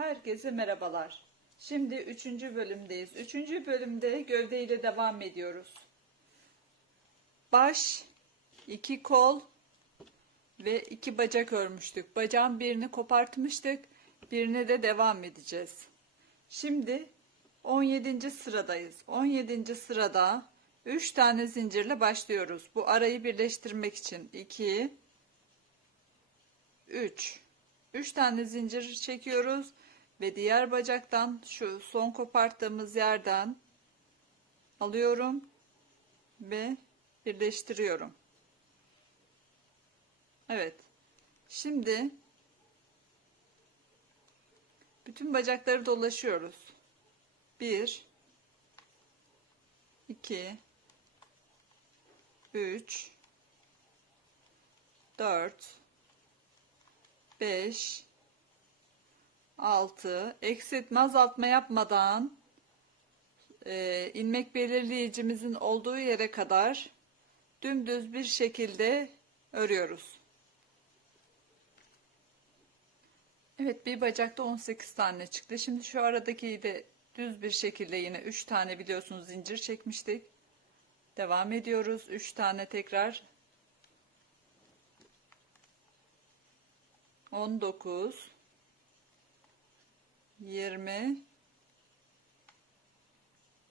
Herkese merhabalar. Şimdi üçüncü bölümdeyiz. Üçüncü bölümde gövde ile devam ediyoruz. Baş, iki kol ve iki bacak örmüştük. Bacağın birini kopartmıştık. Birine de devam edeceğiz. Şimdi 17. sıradayız. 17. sırada 3 tane zincirle başlıyoruz. Bu arayı birleştirmek için 2 3 3 tane zincir çekiyoruz ve diğer bacaktan şu son koparttığımız yerden alıyorum ve birleştiriyorum. Evet. Şimdi bütün bacakları dolaşıyoruz. 1 2 3 4 5 6 eksiltme azaltma yapmadan e, ilmek belirleyicimizin olduğu yere kadar dümdüz bir şekilde örüyoruz. Evet bir bacakta 18 tane çıktı. Şimdi şu aradaki de düz bir şekilde yine 3 tane biliyorsunuz zincir çekmiştik. Devam ediyoruz. 3 tane tekrar 19 20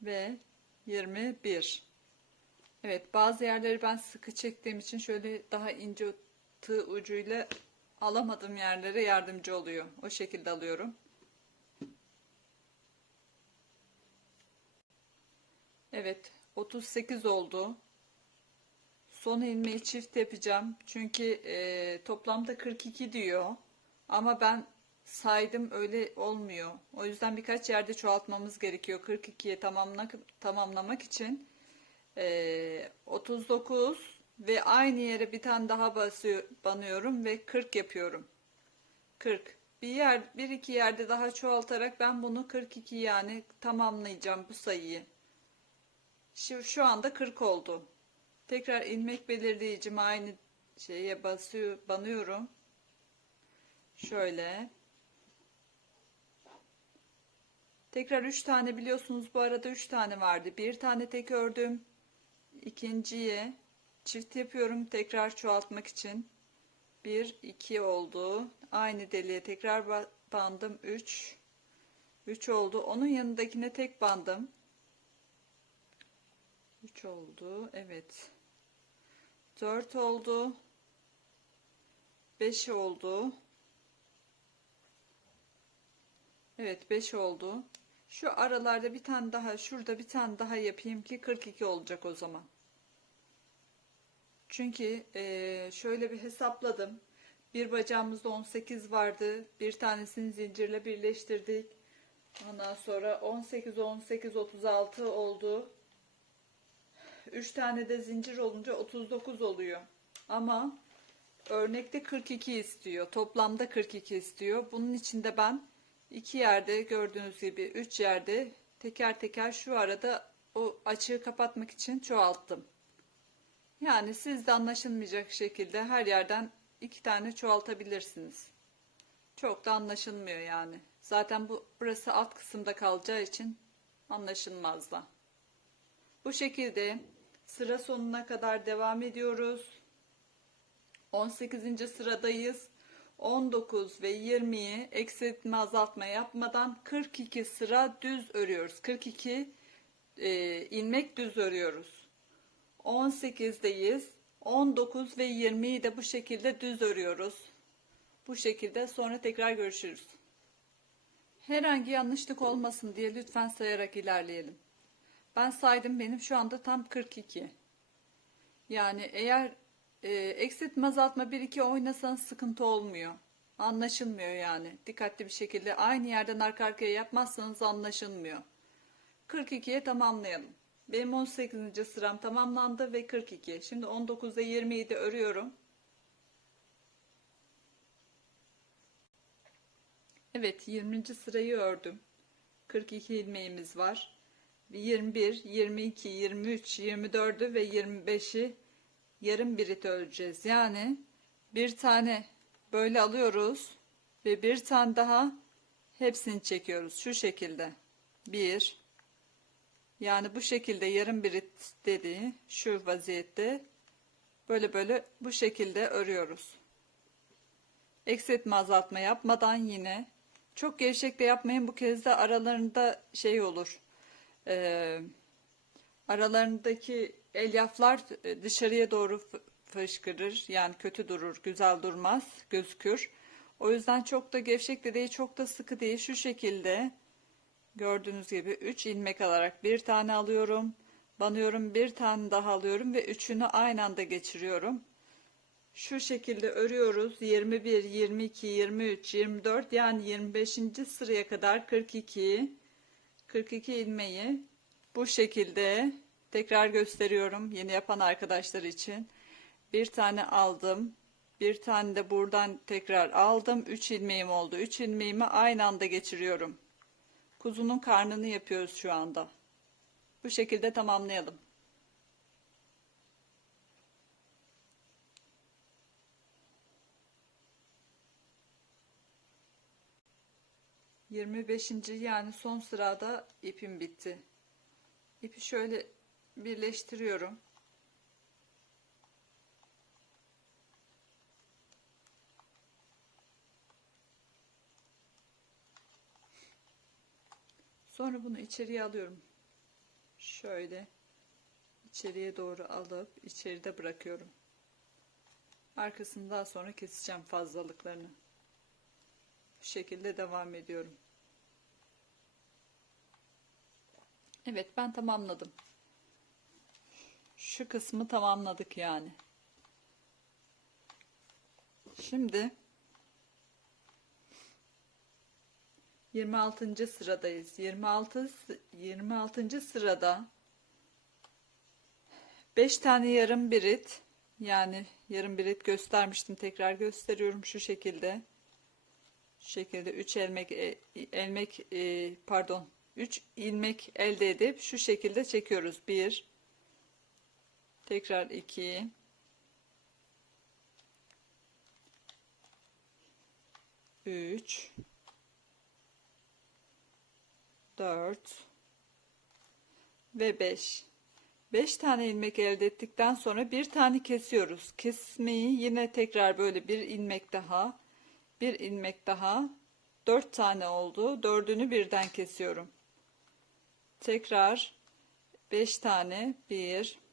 ve 21 Evet bazı yerleri ben sıkı çektiğim için şöyle daha ince tığ ucuyla alamadığım yerlere yardımcı oluyor. O şekilde alıyorum. Evet 38 oldu. Son ilmeği çift yapacağım. Çünkü e, toplamda 42 diyor. Ama ben saydım öyle olmuyor. O yüzden birkaç yerde çoğaltmamız gerekiyor. 42'ye tamamlamak, tamamlamak için. E, 39 ve aynı yere bir tane daha basıyor, banıyorum ve 40 yapıyorum. 40. Bir yer, bir iki yerde daha çoğaltarak ben bunu 42 yani tamamlayacağım bu sayıyı. Şu, şu anda 40 oldu. Tekrar ilmek belirleyicimi aynı şeye basıyor, banıyorum. Şöyle. Tekrar 3 tane biliyorsunuz bu arada 3 tane vardı. Bir tane tek ördüm. İkinciye çift yapıyorum tekrar çoğaltmak için. 1 2 oldu. Aynı deliğe tekrar bandım 3. 3 oldu. Onun yanındakine tek bandım. 3 oldu. Evet. 4 oldu. 5 oldu. Evet 5 oldu. Şu aralarda bir tane daha şurada bir tane daha yapayım ki 42 olacak o zaman. Çünkü e, şöyle bir hesapladım. Bir bacağımızda 18 vardı. Bir tanesini zincirle birleştirdik. Ondan sonra 18 18 36 oldu. 3 tane de zincir olunca 39 oluyor. Ama örnekte 42 istiyor. Toplamda 42 istiyor. Bunun için de ben iki yerde gördüğünüz gibi 3 yerde teker teker şu arada o açığı kapatmak için çoğalttım. Yani siz de anlaşılmayacak şekilde her yerden iki tane çoğaltabilirsiniz. Çok da anlaşılmıyor yani. Zaten bu burası alt kısımda kalacağı için anlaşılmaz da. Bu şekilde sıra sonuna kadar devam ediyoruz. 18. sıradayız. 19 ve 20'yi eksiltme azaltma yapmadan 42 sıra düz örüyoruz. 42 e, ilmek düz örüyoruz. 18'deyiz. 19 ve 20'yi de bu şekilde düz örüyoruz. Bu şekilde sonra tekrar görüşürüz. Herhangi yanlışlık olmasın diye lütfen sayarak ilerleyelim. Ben saydım benim şu anda tam 42. Yani eğer e, eksiltme azaltma 1-2 oynasanız sıkıntı olmuyor. Anlaşılmıyor yani. Dikkatli bir şekilde aynı yerden arka arkaya yapmazsanız anlaşılmıyor. 42'ye tamamlayalım. Benim 18. sıram tamamlandı ve 42. Şimdi 19'da 20'yi de örüyorum. Evet 20. sırayı ördüm. 42 ilmeğimiz var. 21, 22, 23, 24'ü ve 25'i yarım birit öreceğiz. Yani bir tane böyle alıyoruz ve bir tane daha Hepsini çekiyoruz şu şekilde. Bir. Yani bu şekilde yarım birit dediği şu vaziyette böyle böyle bu şekilde örüyoruz. Eksiltme azaltma yapmadan yine çok gevşek de yapmayın bu kez de aralarında şey olur. Ee, aralarındaki elyaflar e, dışarıya doğru fışkırır. Yani kötü durur, güzel durmaz, gözükür. O yüzden çok da gevşek de değil, çok da sıkı değil. Şu şekilde gördüğünüz gibi 3 ilmek alarak bir tane alıyorum. Banıyorum, bir tane daha alıyorum ve üçünü aynı anda geçiriyorum. Şu şekilde örüyoruz. 21, 22, 23, 24 yani 25. sıraya kadar 42 42 ilmeği bu şekilde tekrar gösteriyorum yeni yapan arkadaşlar için. Bir tane aldım. Bir tane de buradan tekrar aldım. 3 ilmeğim oldu. 3 ilmeğimi aynı anda geçiriyorum. Kuzunun karnını yapıyoruz şu anda. Bu şekilde tamamlayalım. Yirmi beşinci yani son sırada ipim bitti. İpi şöyle birleştiriyorum. Sonra bunu içeriye alıyorum. Şöyle içeriye doğru alıp içeride bırakıyorum. Arkasını daha sonra keseceğim fazlalıklarını. Bu şekilde devam ediyorum. Evet ben tamamladım. Şu kısmı tamamladık yani. Şimdi 26. sıradayız. 26 sı- 26. sırada 5 tane yarım birit yani yarım birit göstermiştim tekrar gösteriyorum şu şekilde. Şu şekilde 3 ilmek e, ilmek e, pardon 3 ilmek elde edip şu şekilde çekiyoruz. 1 tekrar 2 3 4 ve 5. 5 tane ilmek elde ettikten sonra bir tane kesiyoruz. Kesmeyi yine tekrar böyle bir ilmek daha, bir ilmek daha, 4 tane oldu. Dördünü birden kesiyorum. Tekrar 5 tane 1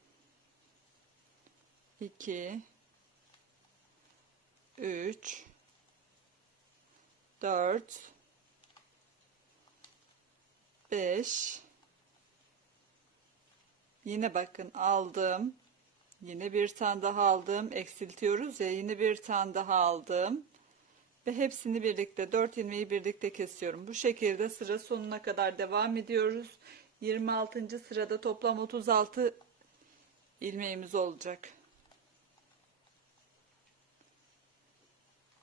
2 3 4 5 Yine bakın aldım. Yine bir tane daha aldım. Eksiltiyoruz ya yine bir tane daha aldım. Ve hepsini birlikte 4 ilmeği birlikte kesiyorum. Bu şekilde sıra sonuna kadar devam ediyoruz. 26. sırada toplam 36 ilmeğimiz olacak.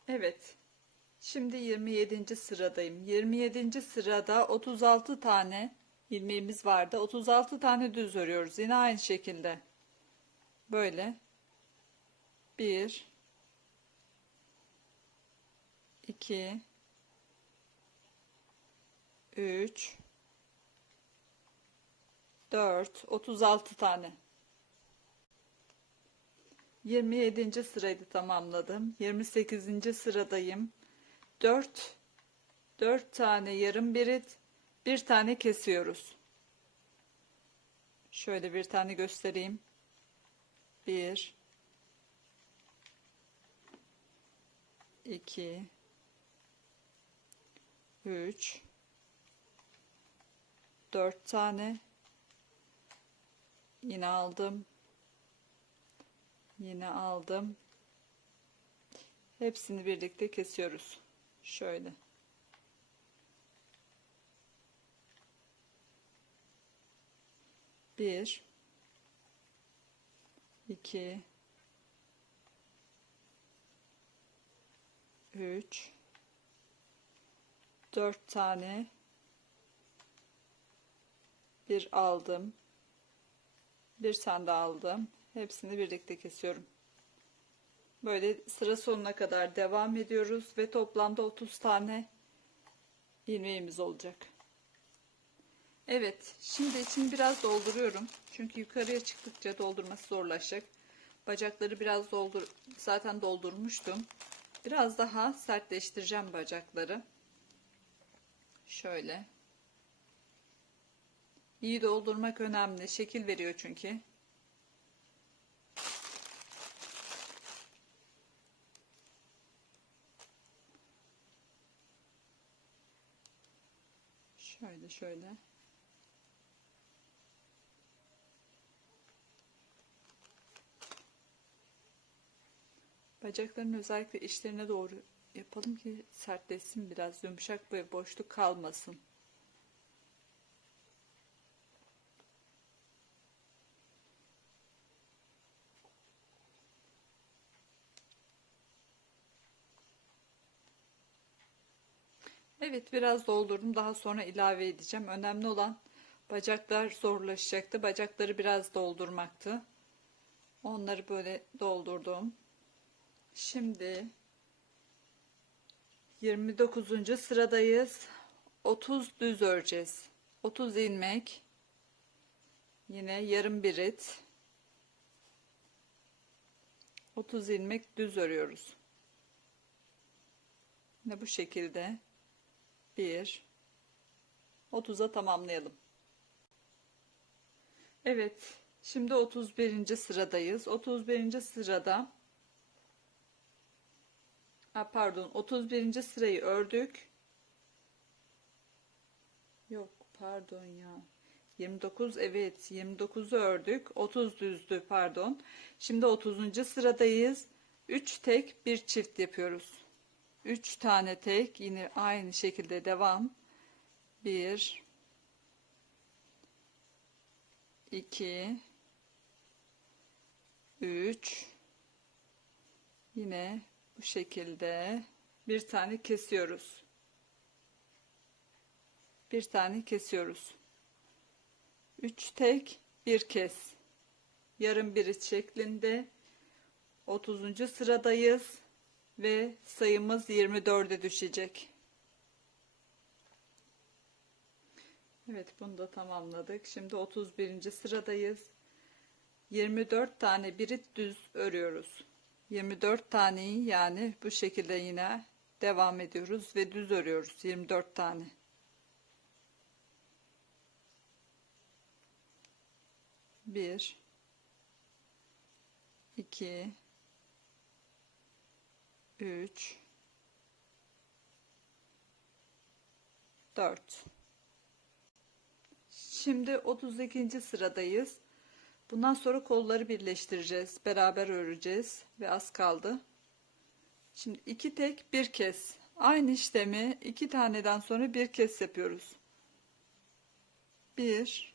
Evet. Şimdi 27. sıradayım. 27. sırada 36 tane ilmeğimiz vardı. 36 tane düz örüyoruz. Yine aynı şekilde. Böyle. 1 2 3 4 36 tane. 27. sırayı tamamladım. 28. sıradayım. 4 4 tane yarım birit, bir tane kesiyoruz. Şöyle bir tane göstereyim. 1 2 3 4 tane yine aldım yine aldım. Hepsini birlikte kesiyoruz. Şöyle. Bir. İki. Üç. Dört tane. Bir aldım. Bir tane daha aldım hepsini birlikte kesiyorum böyle sıra sonuna kadar devam ediyoruz ve toplamda 30 tane ilmeğimiz olacak. Evet, şimdi içini biraz dolduruyorum. Çünkü yukarıya çıktıkça doldurması zorlaşacak. Bacakları biraz doldur zaten doldurmuştum. Biraz daha sertleştireceğim bacakları. Şöyle. İyi doldurmak önemli. Şekil veriyor çünkü. Şöyle. Bacakların özellikle içlerine doğru yapalım ki sertleşsin biraz yumuşak ve boşluk kalmasın. Evet biraz doldurdum. Daha sonra ilave edeceğim. Önemli olan bacaklar zorlaşacaktı. Bacakları biraz doldurmaktı. Onları böyle doldurdum. Şimdi 29. sıradayız. 30 düz öreceğiz. 30 ilmek. Yine yarım birit. 30 ilmek düz örüyoruz. Yine bu şekilde 1 30'a tamamlayalım. Evet, şimdi 31. sıradayız. 31. sırada Ha, pardon 31. sırayı ördük. Yok pardon ya. 29 evet 29'u ördük. 30 düzdü pardon. Şimdi 30. sıradayız. 3 tek bir çift yapıyoruz. 3 tane tek yine aynı şekilde devam. 1 2 3 yine bu şekilde bir tane kesiyoruz. Bir tane kesiyoruz. 3 tek bir kes. Yarım biri şeklinde 30. sıradayız ve sayımız 24'e düşecek. Evet bunu da tamamladık. Şimdi 31. sıradayız. 24 tane birit düz örüyoruz. 24 taneyi yani bu şekilde yine devam ediyoruz ve düz örüyoruz 24 tane. Bir, iki, üç, dört. Şimdi 32. sıradayız. Bundan sonra kolları birleştireceğiz. Beraber öreceğiz ve az kaldı. Şimdi iki tek bir kez. Aynı işlemi iki taneden sonra bir kez yapıyoruz. Bir,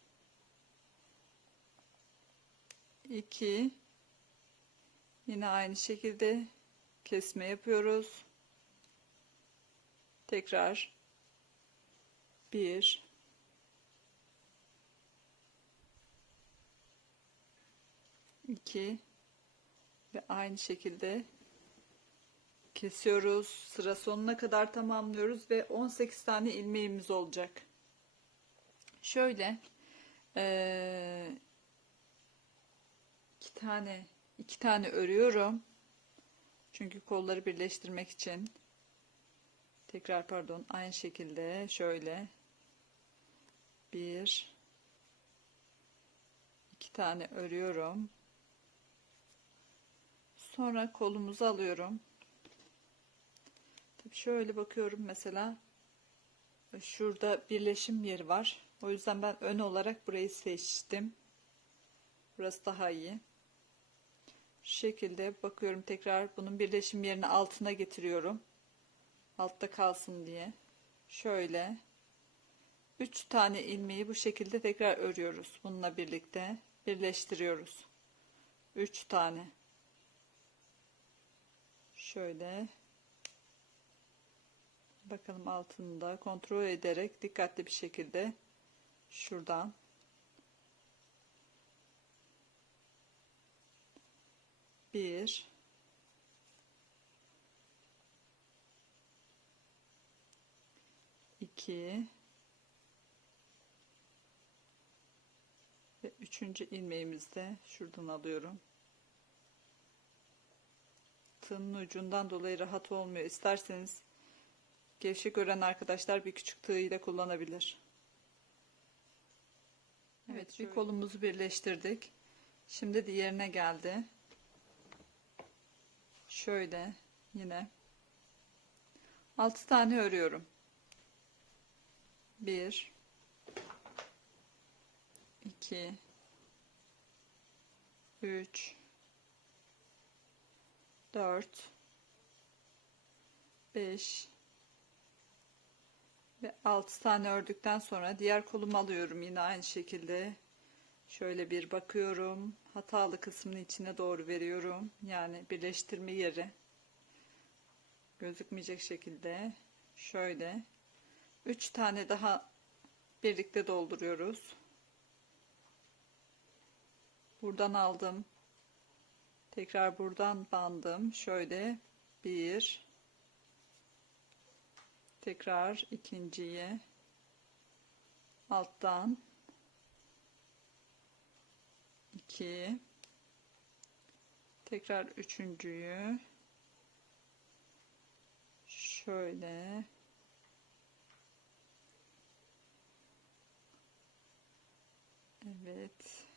iki, yine aynı şekilde kesme yapıyoruz. Tekrar bir, 2 ve aynı şekilde kesiyoruz. Sıra sonuna kadar tamamlıyoruz ve 18 tane ilmeğimiz olacak. Şöyle ee, iki tane iki tane örüyorum. Çünkü kolları birleştirmek için tekrar pardon aynı şekilde şöyle bir iki tane örüyorum. Sonra kolumuzu alıyorum. Tabii şöyle bakıyorum mesela. Şurada birleşim yeri var. O yüzden ben ön olarak burayı seçtim. Burası daha iyi. Şu şekilde bakıyorum tekrar bunun birleşim yerini altına getiriyorum. Altta kalsın diye. Şöyle 3 tane ilmeği bu şekilde tekrar örüyoruz. Bununla birlikte birleştiriyoruz. 3 tane. Şöyle bakalım altında kontrol ederek dikkatli bir şekilde şuradan bir 2 ve üçüncü ilmeğimizi de şuradan alıyorum. Tığın ucundan dolayı rahat olmuyor. İsterseniz gevşek ören arkadaşlar bir küçük tığ ile kullanabilir. Evet, bir kolumuzu birleştirdik. Şimdi diğerine geldi. Şöyle yine 6 tane örüyorum. 1 2 3 4 5 ve 6 tane ördükten sonra diğer kolumu alıyorum yine aynı şekilde şöyle bir bakıyorum. Hatalı kısmın içine doğru veriyorum. Yani birleştirme yeri. Gözükmeyecek şekilde. Şöyle. 3 tane daha birlikte dolduruyoruz. Buradan aldım. Tekrar buradan bandım. Şöyle. Bir. Tekrar ikinciyi alttan 2 tekrar üçüncüyü. Şöyle. Evet.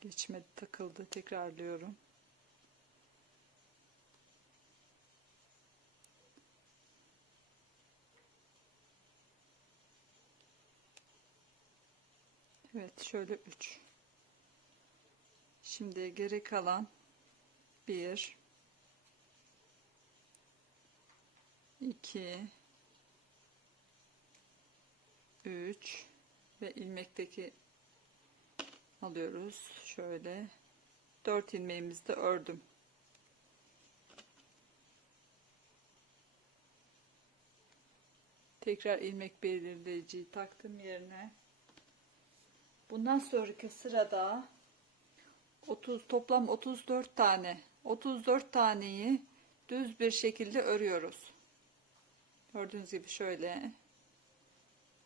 Geçmedi takıldı. Tekrarlıyorum. Evet şöyle 3 Şimdi geri kalan 1 2 3 ve ilmekteki alıyoruz. Şöyle 4 ilmeğimizi de ördüm. Tekrar ilmek belirleyiciyi taktım yerine. Bundan sonraki sırada 30 toplam 34 tane 34 taneyi düz bir şekilde örüyoruz. Gördüğünüz gibi şöyle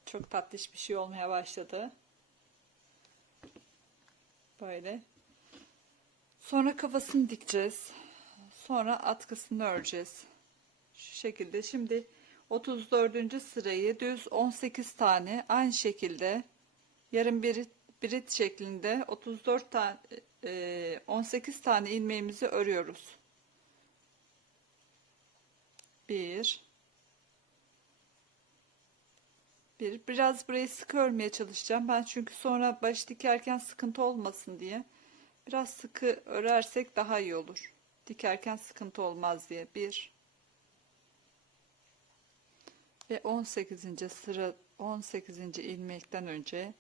çok tatlış bir şey olmaya başladı. Böyle. Sonra kafasını dikeceğiz. Sonra atkısını öreceğiz. Şu şekilde. Şimdi 34. sırayı düz 18 tane aynı şekilde yarım birit, birit şeklinde 34 tane 18 tane ilmeğimizi örüyoruz. 1 bir biraz burayı sıkı örmeye çalışacağım. Ben çünkü sonra baş dikerken sıkıntı olmasın diye biraz sıkı örersek daha iyi olur. Dikerken sıkıntı olmaz diye. 1 ve 18. sıra 18. ilmekten önce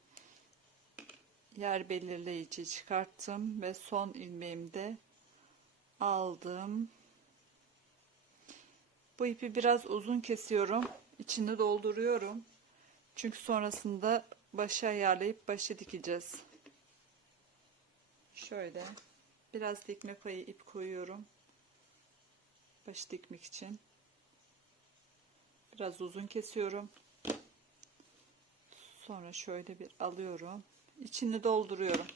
yer belirleyici çıkarttım ve son ilmeğimde aldım. Bu ipi biraz uzun kesiyorum. İçini dolduruyorum. Çünkü sonrasında başı ayarlayıp başı dikeceğiz. Şöyle biraz dikme payı ip koyuyorum. Başı dikmek için. Biraz uzun kesiyorum. Sonra şöyle bir alıyorum. İçini dolduruyorum.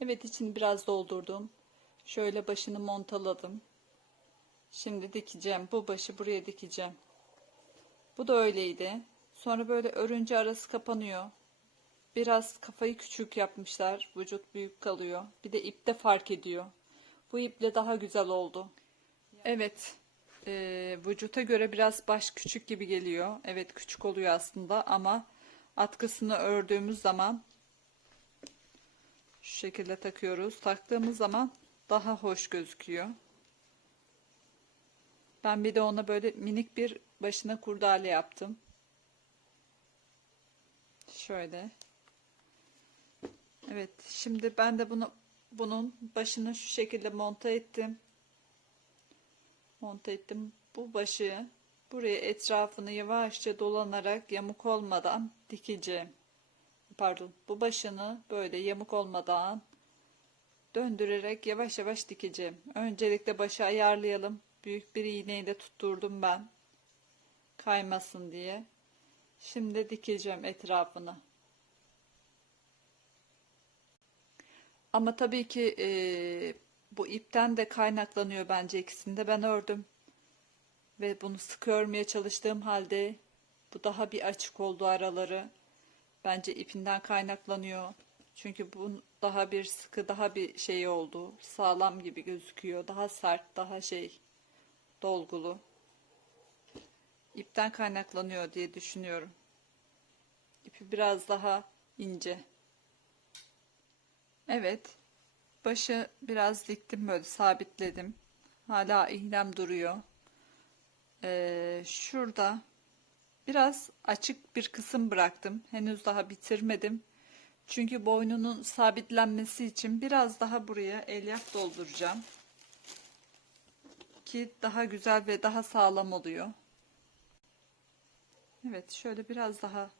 Evet içini biraz doldurdum. Şöyle başını montaladım. Şimdi dikeceğim. Bu başı buraya dikeceğim. Bu da öyleydi. Sonra böyle örünce arası kapanıyor. Biraz kafayı küçük yapmışlar. Vücut büyük kalıyor. Bir de ipte fark ediyor. Bu iple daha güzel oldu. Evet. E, vücuta göre biraz baş küçük gibi geliyor. Evet küçük oluyor aslında ama atkısını ördüğümüz zaman şu şekilde takıyoruz. Taktığımız zaman daha hoş gözüküyor. Ben bir de ona böyle minik bir başına kurdale yaptım. Şöyle. Evet, şimdi ben de bunu bunun başını şu şekilde monte ettim. Monte ettim. Bu başı buraya etrafını yavaşça dolanarak yamuk olmadan dikeceğim. Pardon, bu başını böyle yamuk olmadan döndürerek yavaş yavaş dikeceğim. Öncelikle başı ayarlayalım. Büyük bir iğneyle tutturdum ben. Kaymasın diye. Şimdi dikeceğim etrafını. Ama tabii ki e, bu ipten de kaynaklanıyor bence ikisinde. Ben ördüm ve bunu sık örmeye çalıştığım halde bu daha bir açık oldu araları. Bence ipinden kaynaklanıyor. Çünkü bu daha bir sıkı, daha bir şey oldu. Sağlam gibi gözüküyor. Daha sert, daha şey dolgulu. İpten kaynaklanıyor diye düşünüyorum. İpi biraz daha ince. Evet. Başı biraz diktim böyle sabitledim. Hala ihlem duruyor. Ee, şurada biraz açık bir kısım bıraktım. Henüz daha bitirmedim. Çünkü boynunun sabitlenmesi için biraz daha buraya elyaf dolduracağım. Ki daha güzel ve daha sağlam oluyor. Evet şöyle biraz daha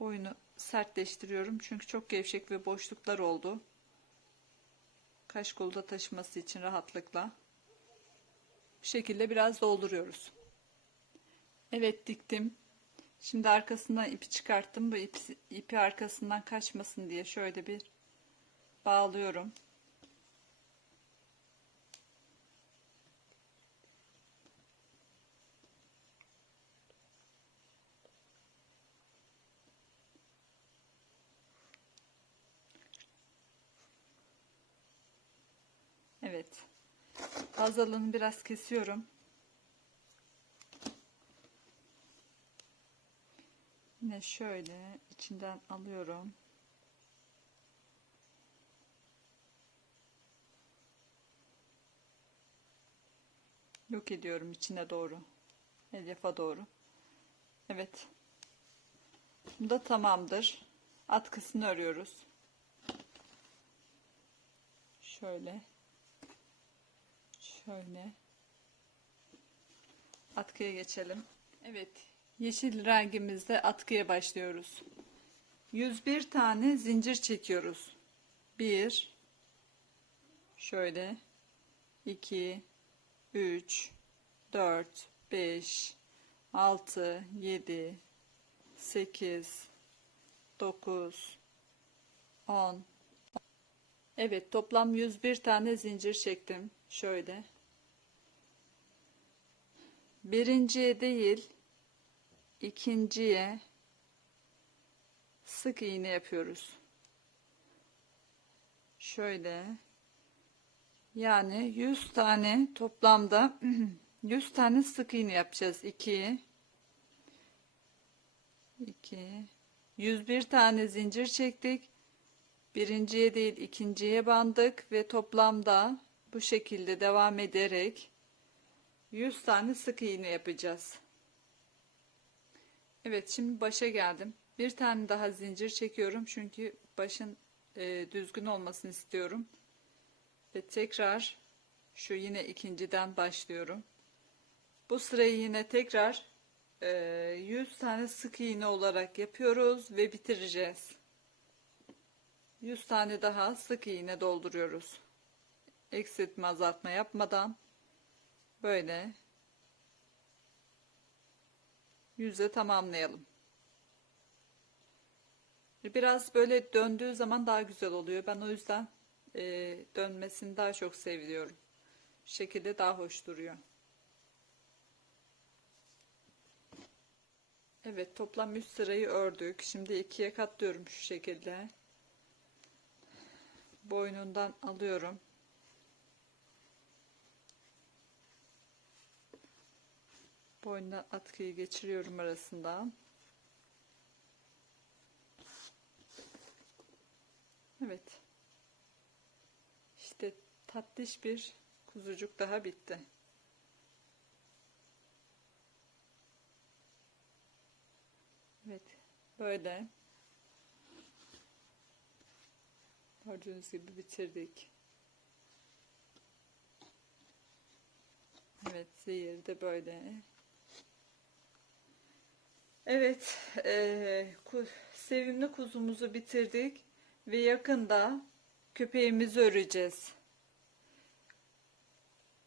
boynu sertleştiriyorum. Çünkü çok gevşek ve boşluklar oldu. Kaş kolda taşıması için rahatlıkla. Bu şekilde biraz dolduruyoruz. Evet diktim. Şimdi arkasından ipi çıkarttım. Bu ipi, ipi arkasından kaçmasın diye şöyle bir bağlıyorum. Evet. Fazlalığını biraz kesiyorum. Yine şöyle içinden alıyorum. Yok ediyorum içine doğru. Elyafa doğru. Evet. Bu da tamamdır. Atkısını örüyoruz. Şöyle. Şöyle. Atkıya geçelim. Evet. Yeşil rengimizde atkıya başlıyoruz. 101 tane zincir çekiyoruz. 1 şöyle 2 3 4 5 6 7 8 9 10 Evet toplam 101 tane zincir çektim. Şöyle. Birinciye değil ikinciye sık iğne yapıyoruz. Şöyle. Yani 100 tane toplamda 100 tane sık iğne yapacağız. 2 2 101 tane zincir çektik. Birinciye değil ikinciye bandık ve toplamda bu şekilde devam ederek 100 tane sık iğne yapacağız. Evet şimdi başa geldim. Bir tane daha zincir çekiyorum çünkü başın e, düzgün olmasını istiyorum. Ve tekrar şu yine ikinciden başlıyorum. Bu sırayı yine tekrar e, 100 tane sık iğne olarak yapıyoruz ve bitireceğiz. 100 tane daha sık iğne dolduruyoruz. Eksiltme azaltma yapmadan böyle yüze tamamlayalım. Biraz böyle döndüğü zaman daha güzel oluyor. Ben o yüzden e, dönmesini daha çok seviyorum. Şekilde daha hoş duruyor. Evet toplam 3 sırayı ördük. Şimdi ikiye katlıyorum şu şekilde. Boynundan alıyorum. Boynuna atkıyı geçiriyorum arasından. Evet. İşte tatlış bir kuzucuk daha bitti. Evet. Böyle. Gördüğünüz gibi bitirdik. Evet. Zehir de böyle. Evet. E, ku, sevimli kuzumuzu bitirdik. Ve yakında köpeğimizi öreceğiz.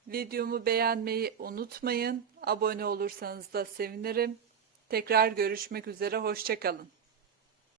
Videomu beğenmeyi unutmayın. Abone olursanız da sevinirim. Tekrar görüşmek üzere. Hoşçakalın.